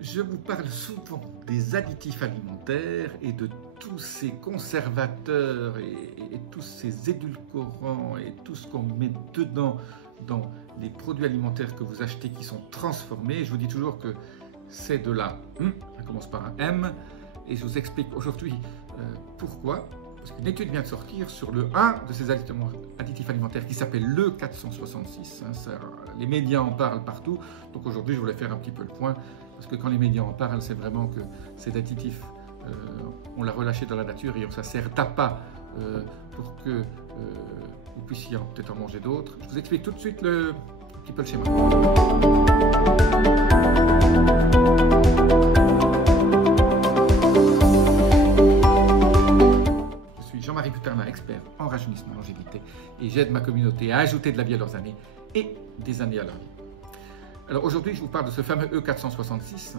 Je vous parle souvent des additifs alimentaires et de tous ces conservateurs et tous ces édulcorants et tout ce qu'on met dedans dans les produits alimentaires que vous achetez qui sont transformés. Je vous dis toujours que c'est de la ça commence par un M, et je vous explique aujourd'hui pourquoi. Parce qu'une étude vient de sortir sur un de ces additifs alimentaires qui s'appelle le 466. Les médias en parlent partout. Donc aujourd'hui, je voulais faire un petit peu le point. Parce que quand les médias en parlent, c'est vraiment que cet additif, on l'a relâché dans la nature et ça sert d'appât pour que vous puissiez peut-être en manger d'autres. Je vous explique tout de suite un petit peu le schéma. Jean-Marie Puternin, expert en rajeunissement et longévité, et j'aide ma communauté à ajouter de la vie à leurs années et des années à leur vie. Alors aujourd'hui, je vous parle de ce fameux E466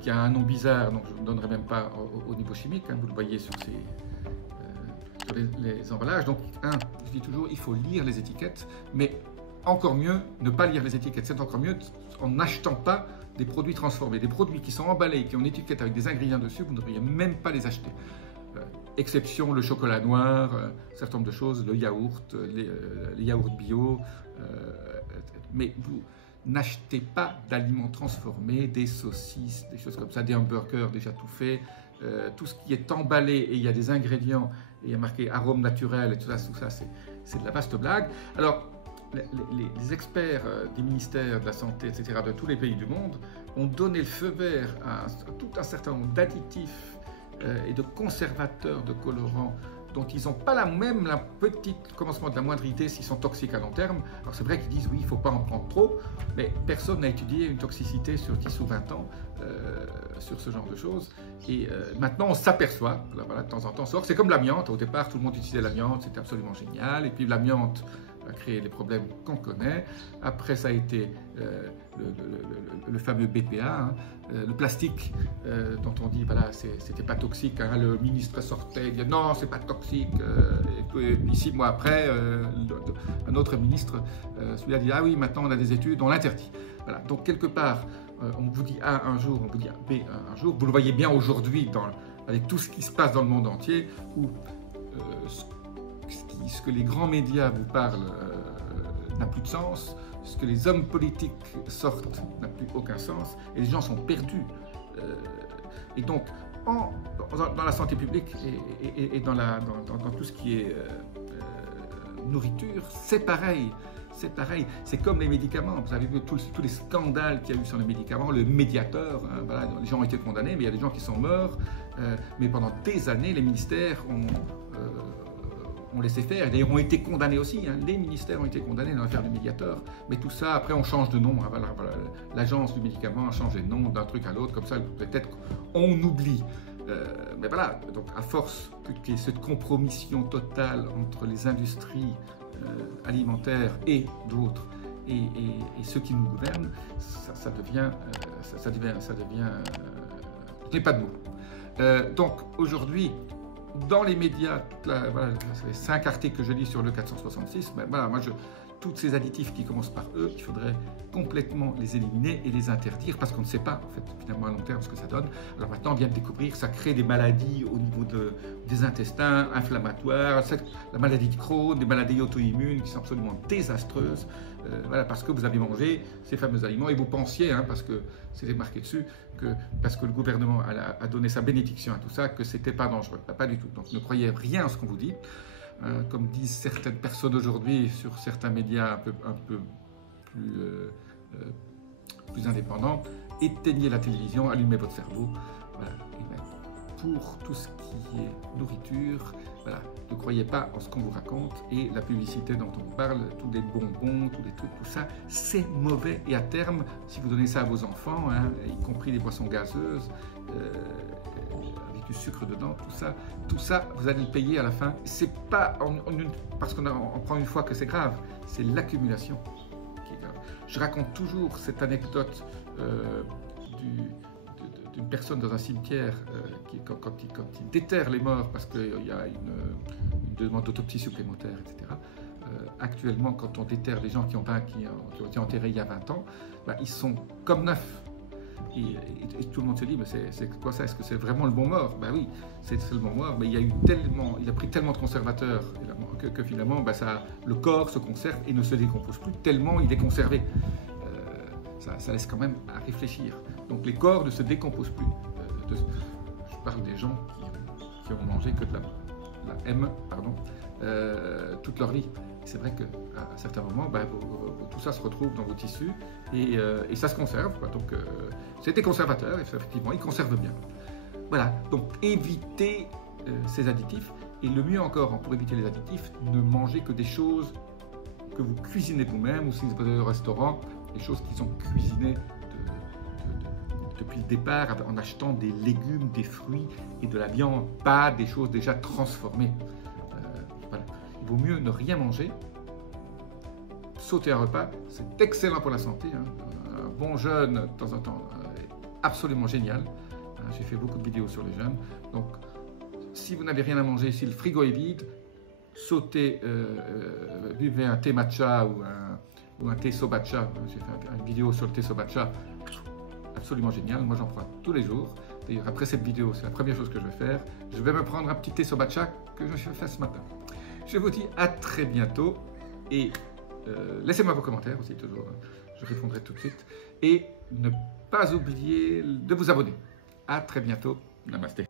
qui a un nom bizarre, donc je ne vous donnerai même pas au niveau chimique, vous le voyez sur les emballages. Donc, je dis toujours, il faut lire les étiquettes, mais encore mieux, ne pas lire les étiquettes. C'est encore mieux en n'achetant pas des produits transformés, des produits qui sont emballés, qui ont une étiquette avec des ingrédients dessus, vous ne devriez même pas les acheter. Exception le chocolat noir, un certain nombre de choses, le yaourt, les yaourts bio, mais vous n'achetez pas d'aliments transformés, des saucisses, des choses comme ça, des hamburgers déjà tout faits, tout ce qui est emballé et il y a des ingrédients et il y a marqué arôme naturel et tout ça c'est de la vaste blague. Alors les experts des ministères de la Santé, etc., de tous les pays du monde ont donné le feu vert à tout un certain nombre d'additifs et de conservateurs, de colorants, dont ils n'ont pas la petite commencement de la moindre idée s'ils sont toxiques à long terme. Alors c'est vrai qu'ils disent oui, il ne faut pas en prendre trop, mais personne n'a étudié une toxicité sur 10 ou 20 ans sur ce genre de choses. Et maintenant on s'aperçoit, voilà, de temps en temps, c'est comme l'amiante. Au départ, tout le monde utilisait l'amiante, c'était absolument génial. Et puis l'amiante a créé les problèmes qu'on connaît. Après, ça a été le fameux BPA, le plastique, dont on dit voilà, c'était pas toxique. Le ministre sortait, il dit non, c'est pas toxique. Et puis 6 mois après, un autre ministre, celui-là dit ah oui, maintenant on a des études, on l'interdit. Voilà. Donc quelque part, on vous dit A un jour, on vous dit B un jour. Vous le voyez bien aujourd'hui avec tout ce qui se passe dans le monde entier, où ce que les grands médias vous parlent n'a plus de sens, ce que les hommes politiques sortent n'a plus aucun sens, et les gens sont perdus. Et donc, dans la santé publique et dans tout ce qui est nourriture, c'est pareil. C'est pareil, c'est comme les médicaments. Vous avez vu tous les scandales qu'il y a eu sur les médicaments, le Mediator, voilà, les gens ont été condamnés, mais il y a des gens qui sont morts. Mais pendant des années, les ministères ont laissé faire, et d'ailleurs ont été condamnés aussi, les ministères ont été condamnés dans l'affaire du Mediator, mais tout ça, après on change de nom, voilà, l'agence du médicament a changé de nom d'un truc à l'autre, comme ça peut-être on oublie. Mais voilà, donc à force qu'il y ait cette compromission totale entre les industries alimentaires et d'autres, et ceux qui nous gouvernent, ça devient je n'ai pas de mots. Donc aujourd'hui, dans les médias, voilà, les 5 articles que je lis sur le 466, ben voilà, tous ces additifs qui commencent par E, il faudrait complètement les éliminer et les interdire parce qu'on ne sait pas, en fait, finalement à long terme ce que ça donne. Alors maintenant, on vient de découvrir, ça crée des maladies au niveau des intestins, inflammatoires, la maladie de Crohn, des maladies auto-immunes qui sont absolument désastreuses, voilà, parce que vous avez mangé ces fameux aliments et vous pensiez, parce que c'était marqué dessus, parce que le gouvernement a donné sa bénédiction à tout ça, que c'était pas dangereux. Pas du tout. Donc ne croyez rien à ce qu'on vous dit. Comme disent certaines personnes aujourd'hui sur certains médias un peu plus indépendants, éteignez la télévision, allumez votre cerveau. Voilà. Pour tout ce qui est nourriture, voilà, ne croyez pas en ce qu'on vous raconte, et la publicité dont on vous parle, tous les bonbons, tous les trucs, tout ça, c'est mauvais. Et à terme, si vous donnez ça à vos enfants, y compris les boissons gazeuses, avec du sucre dedans, tout ça, vous allez le payer à la fin. C'est pas parce qu'on prend une fois que c'est grave, c'est l'accumulation qui est grave. Je raconte toujours cette anecdote d'une personne dans un cimetière quand il déterre les morts parce qu'il y a une demande d'autopsie supplémentaire, etc. Actuellement, quand on déterre des gens qui ont été enterrés il y a 20 ans, ils sont comme neufs. Et tout le monde se dit, mais c'est quoi ça? Est-ce que c'est vraiment le bon mort? Ben oui, c'est le bon mort, mais il a pris tellement de conservateurs que finalement, le corps se conserve et ne se décompose plus, tellement il est conservé. Ça laisse quand même à réfléchir. Donc les corps ne se décomposent plus. Je parle des gens qui ont mangé que de la M, toute leur vie. C'est vrai qu'à certains moments, tout ça se retrouve dans vos tissus et ça se conserve. Donc, c'est des conservateurs, et effectivement, ils conservent bien. Voilà, donc évitez ces additifs. Et le mieux encore, pour éviter les additifs, ne mangez que des choses que vous cuisinez vous-même, ou si vous allez au restaurant, des choses qui sont cuisinées depuis le départ, en achetant des légumes, des fruits et de la viande, pas des choses déjà transformées. Voilà. Il vaut mieux ne rien manger, sauter un repas, c'est excellent pour la santé. Un bon jeûne de temps en temps est absolument génial. J'ai fait beaucoup de vidéos sur les jeûnes. Donc, si vous n'avez rien à manger, si le frigo est vide, sautez, buvez un thé matcha ou un thé sobacha. J'ai fait une vidéo sur le thé sobacha, absolument génial. Moi, j'en prends tous les jours. D'ailleurs, après cette vidéo, c'est la première chose que je vais faire. Je vais me prendre un petit thé sobacha que je fais ce matin. Je vous dis à très bientôt et laissez-moi vos commentaires aussi, toujours. Je répondrai tout de suite. Et ne pas oublier de vous abonner. À très bientôt. Namasté.